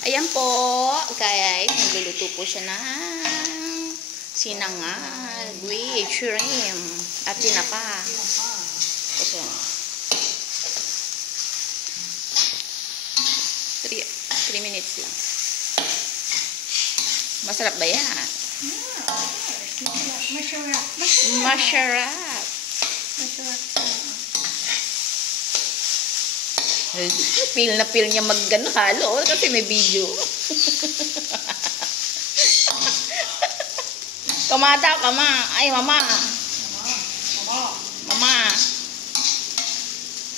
Ayan po, guys. Nagluluto po siya ng sinangag with shrimp at tinapa. Kasi 3 minutes lang. Masarap ba yan? Masarap. Masarap. Feel na feel niya mag-gano halo kasi may video. Kamata, kama. Ay, mama. Mama.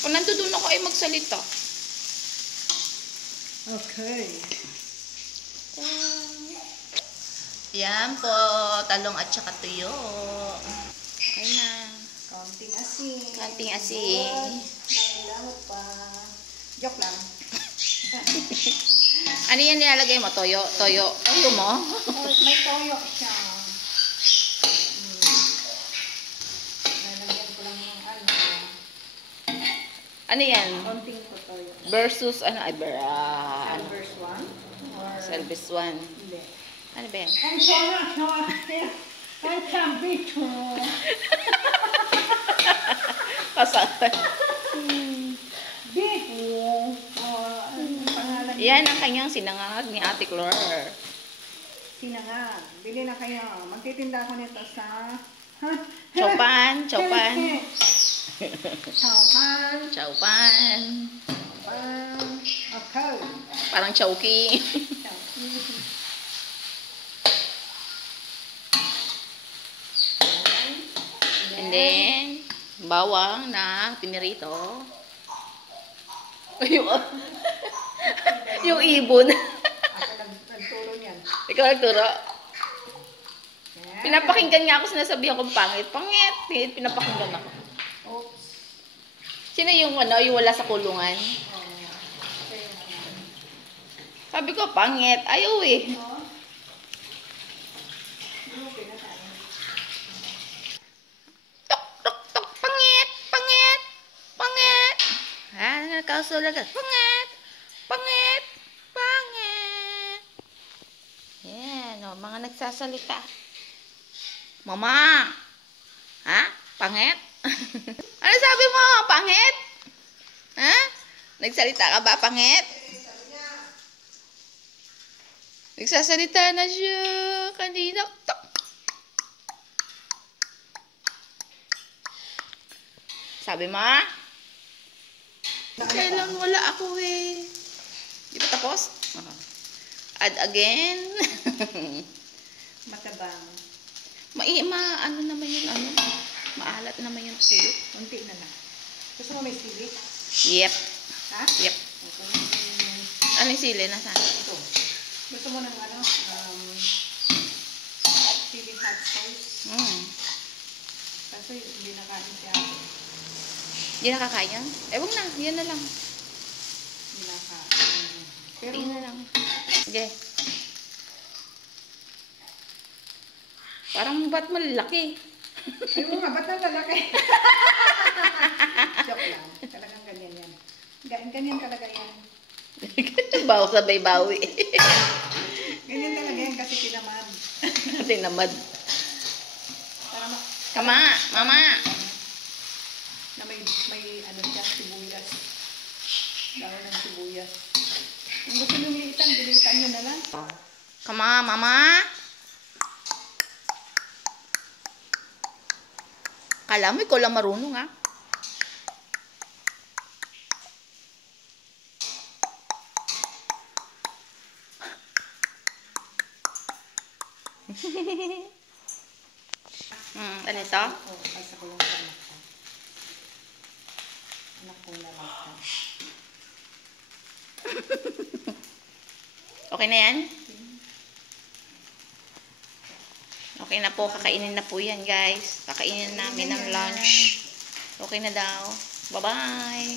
Kung nandun ako ay magsalita. Okay. Yan po. Talong at saka tuyo. Okay na. Konting asin. Konting asin. Lamot pa. Joke lang. Ano yan nilalagay mo? Toyo? Toyo? Toyo mo? May toyo siya. Nalagyan ko lang ng ano. Ano yan? Konting ko toyo. Versus ano? Ay, Verse 1? Or... Service 1. Hindi. Ano ba yan? I'm sorry. I can't be true. Kasakan. Biko. Pangalan. Yan ang kanyang sinangag ni Ate Clor. Sinangag. Bili na kayo. Magtitinda ako nito sa... Chowpan. Chowpan. Chowpan. Chowpan. Okay. Parang chowki. And then, bawang na pinirito. Yung ibon. Ako nagturo niyan. Ikaw nagturo. Pinapakinggan nga ako, sinasabihan kong pangit. Pangit. Pinapakinggan ako. Oops. Sino yung yung wala sa kulungan? Sabi ko, pangit. Ayaw eh. Tok, tok, tok. Pangit. Pangit. Pangit. Nakasulagat. Pangit. Pangit. Pangit. Yan. O, mga nagsasalita. Mama. Ha? Pangit? Ano sabi mo? Pangit? Ha? Nagsalita ka ba? Pangit? Nagsasalita na siya kanina. Sabi mo? Kailan wala ako eh. Di ba tapos? Add again. Matabang. Ano naman yun, maalat naman yung tuyo. Unti na lang. Gusto mo may sili? Yep. Ha? Yep. Ano yung sili? Nasaan? Ito. Gusto mo ng sili hot sauce? Kasi hindi nakain siya ako. Hindi nakakain yan? Wag na. Yan na lang. Hindi nakain. Pero Tingnan na lang. Okay. Parang ba't malaki? Ayaw nga, ba't ang lalaki? Joke lang. Talagang ganyan yan. Ganyan talaga yan. Bawa sabay bawi. Ganyan talaga yan kasi tinamad. Tinamad. Para Kama, mama. na may siya, sibuyas. Dahil ng sibuyas. Kung gusto nyo liitan, dilitan nyo na lang. Kama, mama. Kala mo, ikaw lang marunong, ha? Ano ito? Oo, kasi ko lang sa anak ko. Anak ko lalaki. Okay na yan? Okay na po, kakainin na po yan, guys. Kakainin namin ng lunch. Okay na daw. Bye-bye!